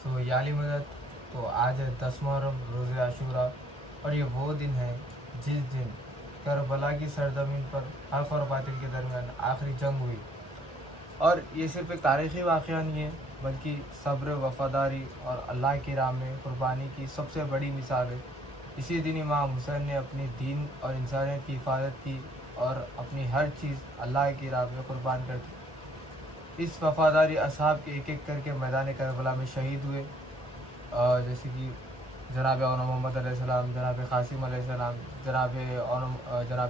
सो याली मदद। तो आज है 10 मुहर्रम रोज़ आशूरा, और ये वो दिन है जिस दिन करबला की सरजमीन पर हक़ और बातिल के दरमियान आखिरी जंग हुई। और ये सिर्फ़ एक तारीख़ी वाक़या नहीं है, बल्कि सब्र, वफ़ादारी और अल्लाह की राह में क़ुरबानी की सबसे बड़ी मिसाल है। इसी दिन इमाम हुसैन ने अपनी दीन और इंसानियत की हिफाज़त की और अपनी हर चीज़ अल्लाह की राह में क़ुरबान कर दी। इस वफ़ादारी असहाब के एक-एक करके मैदान करबला में शहीद हुए, जैसे कि जनाब औन मोहम्मद अलैहिस्सलाम, जनाब क़ासिम अलैहिस्सलाम, जनाब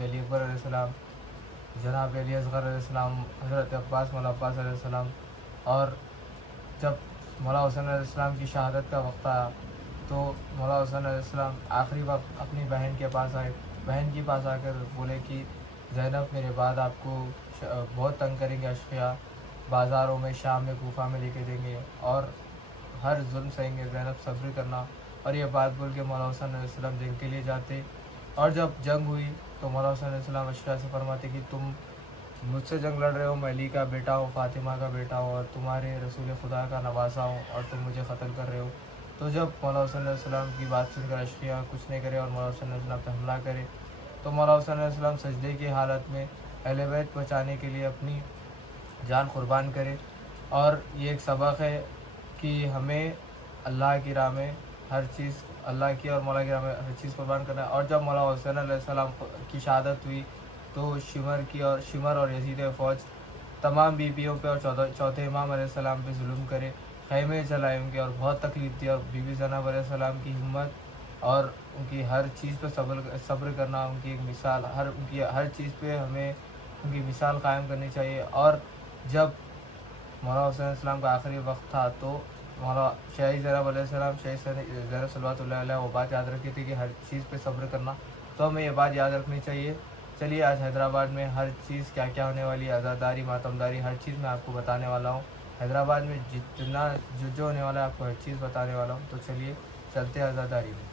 अली अकबर अलैहिस्सलाम, जनाब अली असग़र अलैहिस्सलाम, हज़रत अब्बास मौला अब्बास अलैहिस्सलाम। और जब मौला हुसैन अलैहिस्सलाम की शहादत का वक्त आया, तो मौला हुसैन अलैहिस्सलाम आखिरी वक्त अपनी बहन के पास आए। बहन के पास आकर बोले कि ज़ैनब, मेरे बाद आपको बहुत तंग करेंगे अशक़िया, बाज़ारों में, शाम में, कूफ़ा में लेके देंगे और हर जुल्म सहेंगे, ज़ैनब सब्र करना। और ये बात बोल के मौला हुसैन अलैहिस्सलाम जंग के लिए जाते। और जब जंग हुई तो मौला हुसैन अलैहिस्सलाम अशक़िया से फरमाते कि तुम मुझसे जंग लड़ रहे हो, मैं अली का बेटा हूँ, फ़ातिमा का बेटा हूँ और तुम्हारे रसूल खुदा का नवासा हूँ, और तुम मुझे क़त्ल कर रहे हो। तो जब मौला हुसैन अलैहिस्सलाम की बात सुनकर अशक़िया कुछ नहीं करे और मौला हुसैन अलैहिस्सलाम पे हमला करे, तो मौला हुसैन अलैहिस्सलाम सजदे की हालत में अहले बैत बचाने के लिए अपनी जान क़ुरबान करे। और ये एक सबक है कि हमें अल्लाह की राह में हर चीज़, अल्लाह की और मौला की राह में हर चीज़ क़ुरबान करना है। और जब मौला हुसैन अलैहिस्सलाम की शहादत हुई, तो शिमर और यज़ीद फ़ौज तमाम बीबियों पे और चौथे इमाम अलैहिस्सलाम पे ज़ुल्म करे, ख़ैमे जलाए उनके और बहुत तकलीफ़ दी। और बीबी ज़ैनब अलैहिस्सलाम की हिम्मत और उनकी हर चीज़ पे सब्र करना, उनकी एक मिसाल, उनकी हर चीज़ पे हमें उनकी मिसाल कायम करनी चाहिए। और जब मौला हुसैन अलैहिस्सलाम का आखिरी वक्त था, तो मौला शहीद ज़ैनब अलैहिस्सलाम, शहीद ज़ैनब सल्लल्लाहु अलैहा वो बात याद रखी थी कि हर चीज़ पे सब्र करना। तो हमें ये बात याद रखनी चाहिए। चलिए, आज हैदराबाद में हर चीज़ क्या-क्या होने वाली है, आज़ादारी, मातमदारी, हर चीज़ मैं आपको बताने वाला हूँ। हैदराबाद में जितना जो होने वाला है, आपको हर चीज़ बताने वाला हूँ। तो चलिए चलते हैं आज़ादारी में।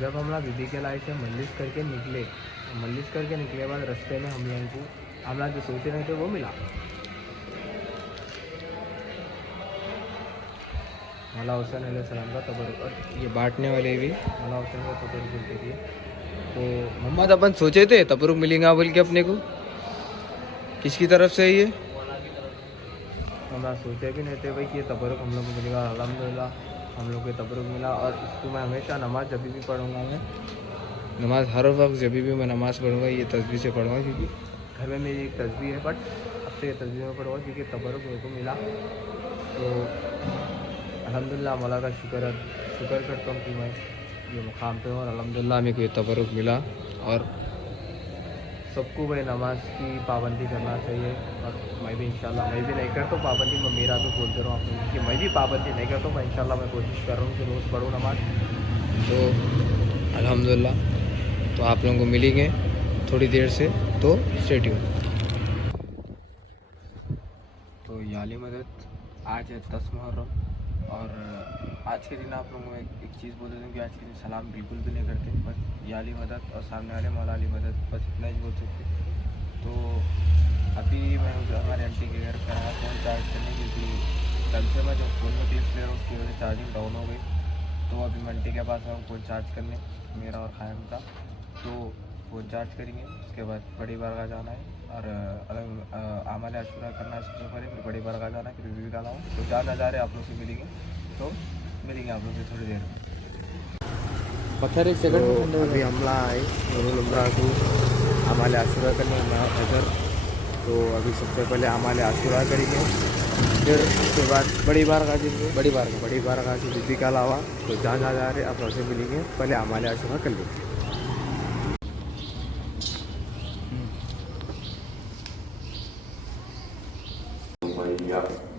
जब हम लोग बीबी के लाई से मल्लिस करके निकले बाद रास्ते में हम लोग जो सोच रहे थे वो मिला। मौला हुसैन अलैहिस्सलाम का तबरुक, और ये बांटने वाले भी मौला हुसैन का तबरुक बोलते थे। तो मोहम्मद अपन सोचे थे तबरुक मिलेगा बोल के अपने को, किसकी तरफ से है ये? हम सोचे भी नहीं थे भाई कि ये तबरुक हम लोग को मिलेगा। अल्हम्दुलिल्लाह हम लोग को तबरुक मिला। और इसको मैं हमेशा नमाज़ जब भी पढ़ूँगा, मैं नमाज़ हर वक्त जब भी मैं नमाज़ पढ़ूँगा ये तस्बीह से पढ़ूँगा, क्योंकि घर में मेरी एक तस्बीह है, बट अब से ये तस्बीह में पढ़ूँगा क्योंकि तबरुक मेरे को मिला। तो अल्हम्दुलिल्लाह मौला का शुक्र करता हूँ कि मैं ये मुकाम पे हूँ, और अल्हम्दुलिल्लाह मेरे को ये तबरुक मिला। और सबको भाई नमाज की पाबंदी करना चाहिए, और मैं भी इंशाल्लाह, मैं भी नहीं करता हूँ पाबंदी, मैं मेरा भी बोलते रहा हूँ आपको कि मैं भी पाबंदी नहीं करता हूँ। मैं इंशाल्लाह मैं कोशिश कर रहा हूँ कि रोज़ पढ़ूँ नमाज। तो अल्हम्दुलिल्लाह तो आप लोगों को मिलेंगे थोड़ी देर से, तो स्टे ट्यून। तो याली मदद आज है 10 मुहर्रम, और आज के दिन आप लोगों को एक चीज़ बोल देता हूँ कि आज के दिन सलाम बिल्कुल भी नहीं करते, बस या अली मदद और सामने वाले मौला अली मदद, बस इतना ही बोल सकते। तो अभी मैं हमारे आंटी के घर पर आया फ़ोन चार्ज करने, क्योंकि कल से मैं जो फ़ोन में क्लिप्स ले रहा हूँ उसकी वजह से चार्जिंग डाउन हो गई। तो अभी मैं आंटी के पास आऊँ फ़ोन चार्ज करने, मेरा और ख़ायम का। तो फ़ोन चार्ज करेंगे, उसके बाद बड़ी बारगाह जाना है, और आमाल अशूरा करना है सबसे पहले, फिर बड़ी बारगाह जाना है, फिर बीवी का नाम। तो जहाँ नज़ारे आप लोग से मिलेंगे, तो मिलेंगे आप लोग से थोड़ी देर में। पत्थर एक सेकंड में ठंडा हो अभी हमला आए नूरुल उम्रा को आमाल अशूरा करने इधर। तो अभी सबसे पहले आमाल अशूरा करेंगे, फिर उसके बाद बड़ी बारगाह जाएंगे, बड़ी बारगाह से बीबी का अलावा। तो जहाँ जहाँ जा रहे आप लोग से मिलेंगे, पहले आमाल अशूरा कर लेंगे।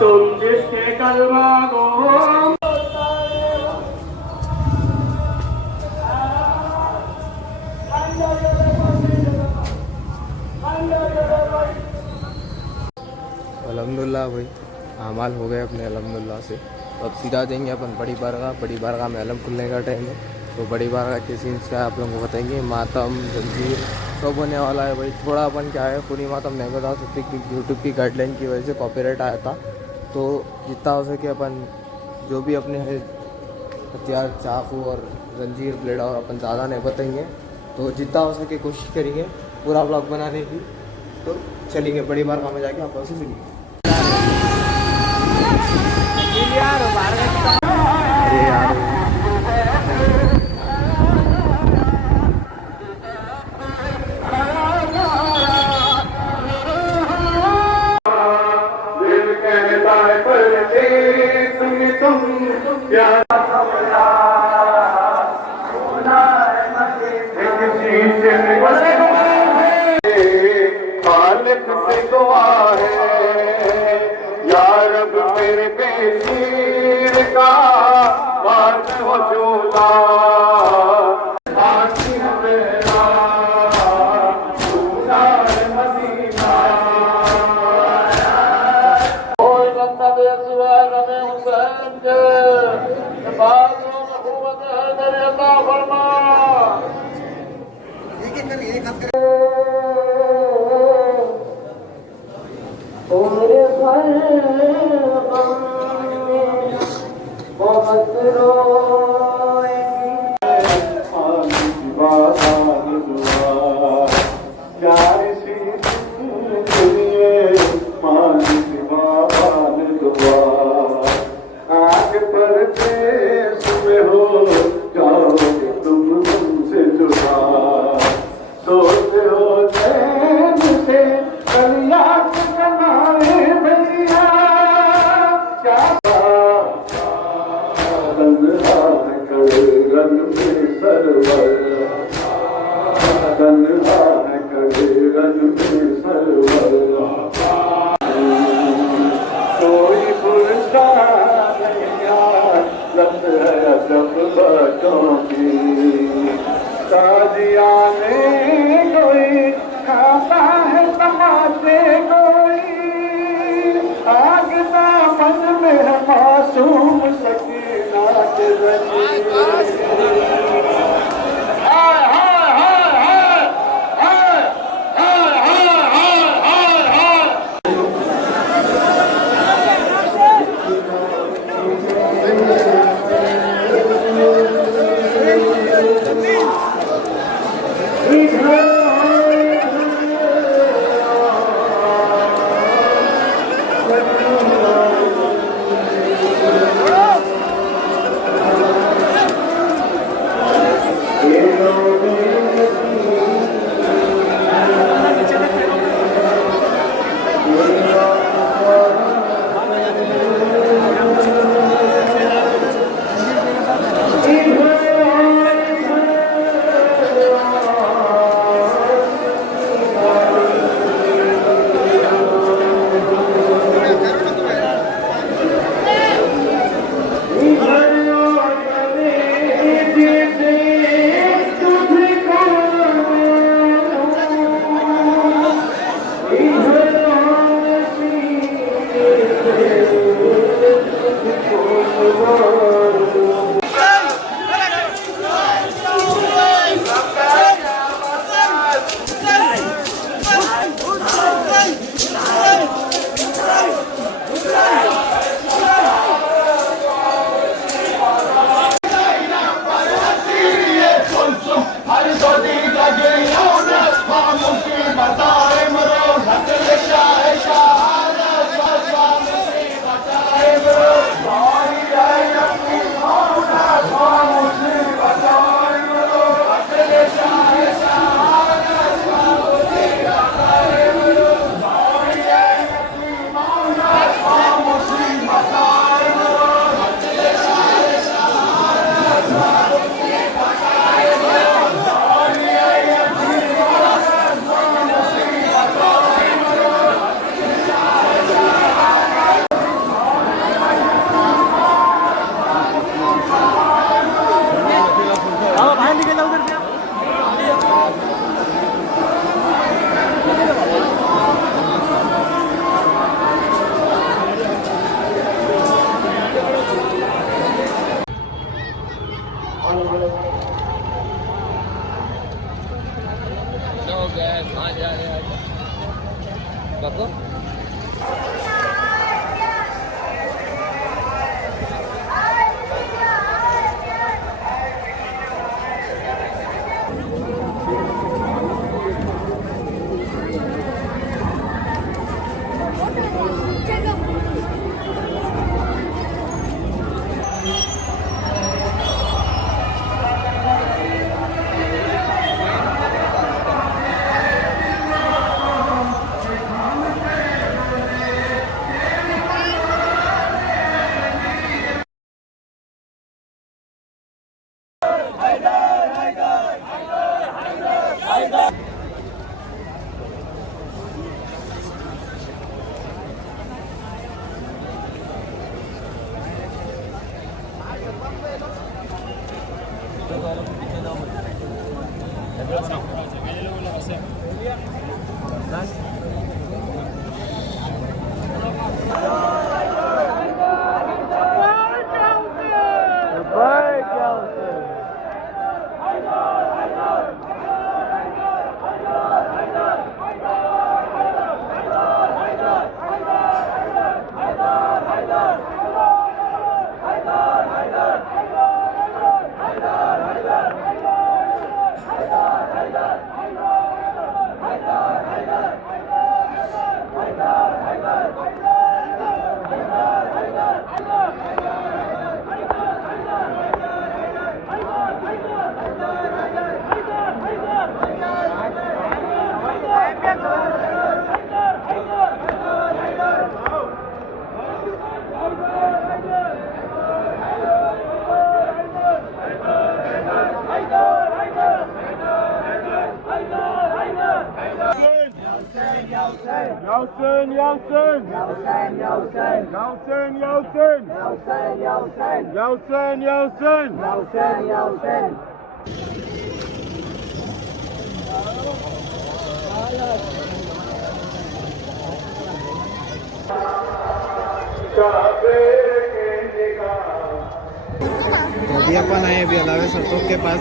तुम जिसके कलमा को अल्हम्दुलिल्लाह भाई आमाल हो गए अपने अल्हम्दुलिल्लाह से। तो अब सीधा देंगे अपन बड़ी बारगाह में अलम खुलने का टाइम है। तो बड़ी बारगाह के सीन्स क्या है आप लोगों को बताएंगे। मातम जंजीर सब होने वाला है भाई। थोड़ा अपन क्या है पूरी मातम नहीं बता सकते क्योंकि यूट्यूब की गाइडलाइन की वजह से कॉपीराइट आया था। तो जितना हो सके अपन जो भी अपने हथियार चाकू और जंजीर ब्लेड और अपन ज़्यादा नहीं बताएंगे। तो जितना हो सके कोशिश करेंगे पूरा ब्लॉग बनाने की। तो चलेंगे बड़ी बारगाह में जाके आप लोगों से मिलेंगे। अरे यार दिल कहता है पर तुम क्या खालिक से दुआ है या रब मेरे बेशीर का बात हो चूला कोई खाता है तमाशे कोई आग दामन में मासूम सकीना के Yeltsin, Yeltsin! Yeltsin, Yeltsin! Yeltsin, Yeltsin! Yeltsin, Yeltsin! Yeltsin, Yeltsin! Yeltsin, Yeltsin! तो अभी अपन आए अभी अलावे सरतों के पास।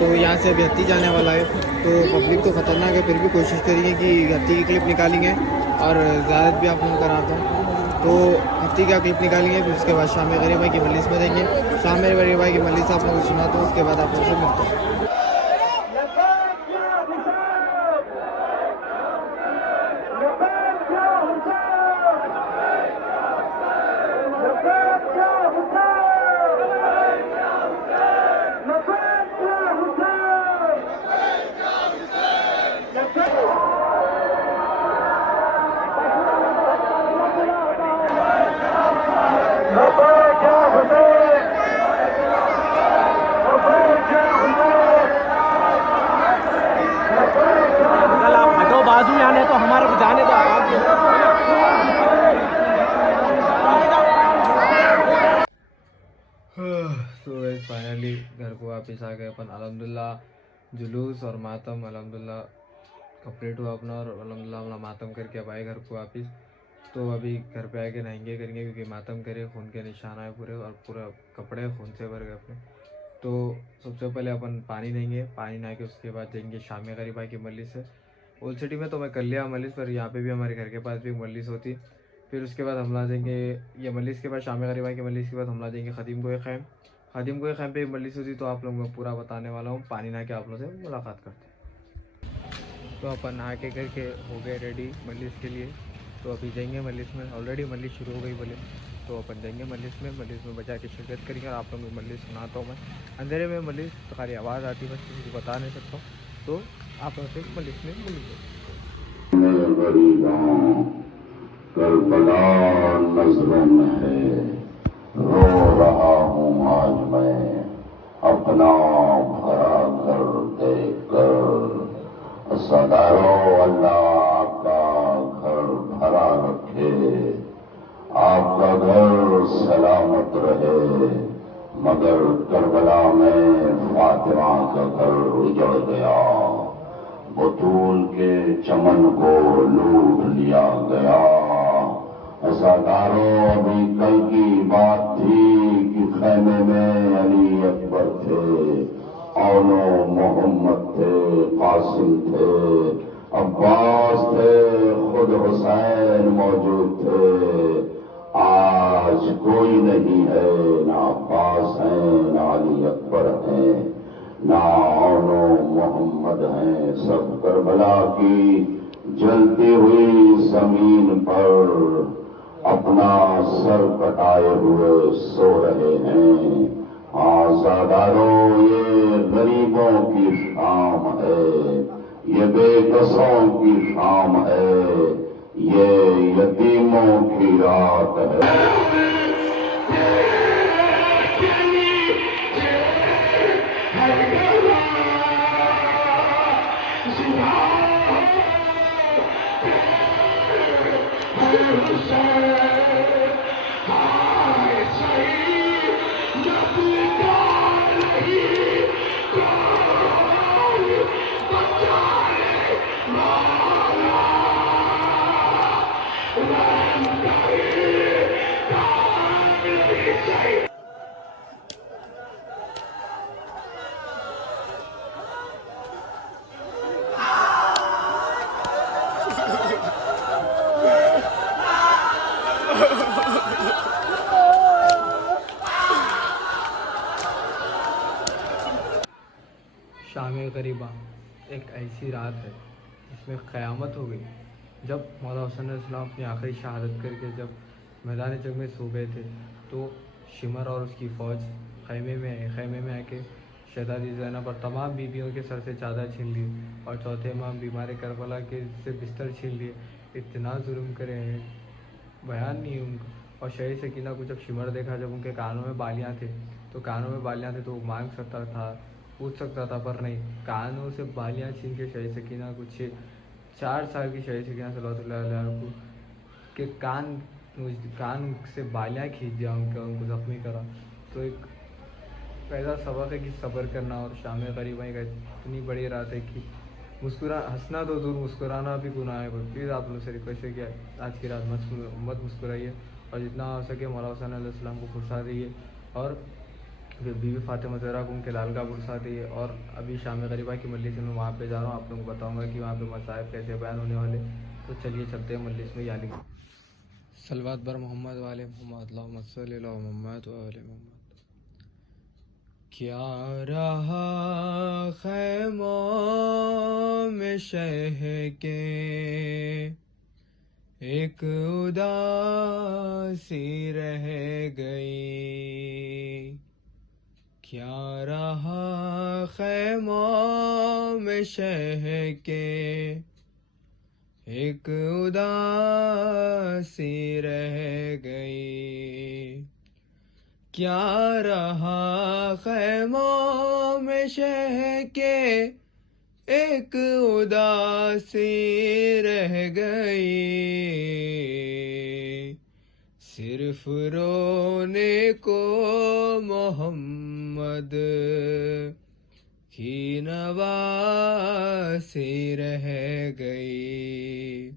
तो यहाँ से अभी हत्ती जाने वाला है। तो पब्लिक तो ख़तरनाक है, फिर भी कोशिश करेंगे कि हत्ती की क्लिप निकालेंगे और ज़्यादा भी आप लोगों को कराता हूँ। तो हत्ती का क्लिप निकालेंगे, फिर उसके बाद शाम गरीब भाई की मजलिस में देंगे। शाम मेरे गरीब भाई की मजलिस आप लोगों को सुनाता हूँ, उसके बाद आप लोगों से मिलता हूँ। बाजू आने तो हमारे को जाने दो तो फाइनली घर को वापस आ गए अपन अल्हम्दुलिल्लाह। जुलूस और मातम अल्हम्दुलिल्लाह कंप्लीट हुआ अपना, और अल्हम्दुलिल्लाह अपना मातम करके अब आए घर को वापस। तो अभी घर पे आके नहाएंगे करेंगे, क्योंकि मातम करे खून के निशान आए पूरे, और पूरा कपड़े खून से भर गए अपने। तो सबसे पहले अपन पानी देंगे, पानी नहा के उसके बाद जाएंगे शामी गरीबा की मजलिस से। ओल्ड सिटी में तो मैं कर लिया मजलिस, पर यहाँ पे भी हमारे घर के पास भी मजलिस होती। फिर उसके बाद हमला देंगे, ये मजलिस के बाद शामी गरीबा की मजलिस के बाद हमला देंगे खदीम गोए खैम। खदीम गोए खैम पे मजलिस होती, तो आप लोगों को पूरा बताने वाला हूँ। पानी नहा के आप लोगों से मुलाकात करते हैं। तो अपन नहा के करके हो गए रेडी मजलिस के लिए। तो अभी जाएंगे मजलिस में, ऑलरेडी मजलिस शुरू हो गई बोले। तो अपन जाएंगे मजलिस में बजा के शिरकत करेंगे, और आप लोगों को मजलिस सुनाता हूँ मैं। अंधेरे में मजलिस तो खाली आवाज़ आती है, बस किसी को बता नहीं सकता हूँ। तो आप लोगों से मजलिस में मिलेंगे। करबला नजरों में है, रो रहा हूँ आज मैं अपना भरा घर देख कर। सदारो अल्लाह आपका घर भरा रखे, आपका घर सलामत रहे। मगर करबला में फातिमा का घर उजड़ गया, बतूल के चमन को लूट लिया गया। असादारों, अभी कल की बात थी कि खैमे में अली अकबर थे, औनो मोहम्मद थे, कासिम थे, अब्बास थे, खुद हुसैन मौजूद थे। आज कोई नहीं है, ना अब्बास हैं, ना अली अकबर हैं, ना औनो मोहम्मद हैं। सब करबला की जलती हुई जमीन पर अपना सर कटाए हुए सो रहे हैं। आज़ादारों, ये गरीबों की शाम है, ये बेकसों की शाम है, ये यतीमों की रात है। शाम गरीबा एक ऐसी रात है जिसमें क़यामत हो गई। जब मौला हुसैन अलैहिस्सलाम अपनी आखिरी शहादत करके जब मैदान जंग में सो गए थे तो शिमर और उसकी फ़ौज खैमे में आए। खैमे में आके शहज़ादी ज़ैनब और तमाम बीबियों के सर से चादर छीन ली और चौथे इमाम बीमार करबला के से बिस्तर छीन लिए। इतना जुल्म करे हैं बयान नहीं है उनका। और शहीद सकीना को जब शिमर देखा, जब उनके कानों में बालियाँ थे तो वो मांग सकता था, पूछ सकता था, पर नहीं, कानों से बालियाँ छीन के शहीद सकीना को 4 साल की शहीद सकीना सल्लल्लाहु अलैहि वसल्लम को के कान से बालियाँ खींच दिया, उनको ज़ख्मी करा। तो एक ऐसा सबक है कि सब्र करना। और शाम गरीबा एक इतनी बड़ी रात है कि हंसना तो दूर, मुस्कुराना भी गुनाह है। प्लीज़ आप लोग से रिक्वेस्ट है कि आज की रात मत मुस्कुराइए और जितना हो सके मौला हुसैन अलैहिस्सलाम को फुर्सा दिए और बीवी फातिमा ज़हरा को उनके लाल का फुर्सा दिए। और अभी शाम गरीबा की मजलिस में वहाँ पे जा रहा हूँ, आप लोगों को बताऊँगा कि वहाँ पे मसाइब कैसे बयान होने वाले। तो चलिए चलते हैं मजलिस में। यानी सलवात बर मोहम्मद वाले मोहम्मद, अल्लाहुम्मा सल्ली अला मोहम्मद व आले मोहम्मद। क्या रहा खैमों में शह के एक उदासी रह गई। क्या रहा खैमों में शह के एक उदासी रह गई। क्या रहा खैमों में शह के एक उदासी रह गई। सिर्फ रोने को मोहम्मद की नवासी रह गई।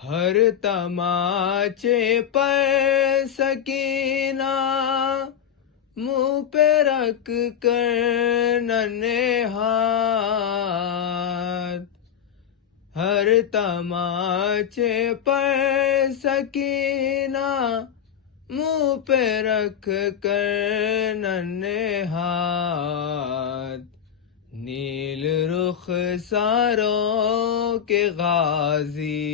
हर तमाचे पर सकीना मुँह पे रख कर नन्हे हाथ। हर तमाचे पर सकीना मुँह पे रख कर नन्हे हाथ। नील रुख सारों के गाजी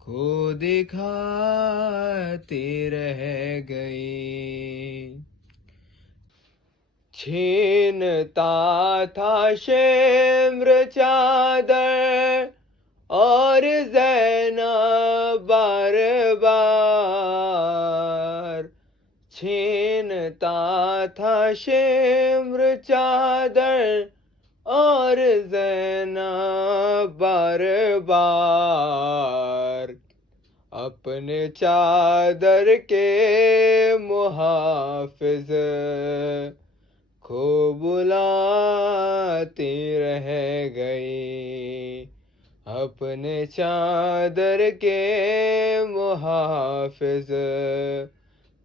को दिखाती रह गई। छीनता था शेम्र चादर और ज़ैनब बार बार। छीनता था शेम्र चादर और ज़ैनब बार बार। अपने चादर के मुहाफ़िज़ को बुलाती रह गई। अपने चादर के मुहाफ़िज़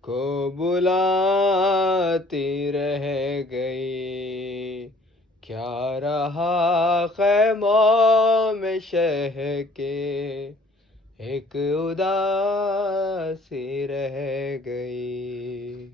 को बुलाती रह गई। क्या रहा खैमों में शह के एक उदासी रह गई।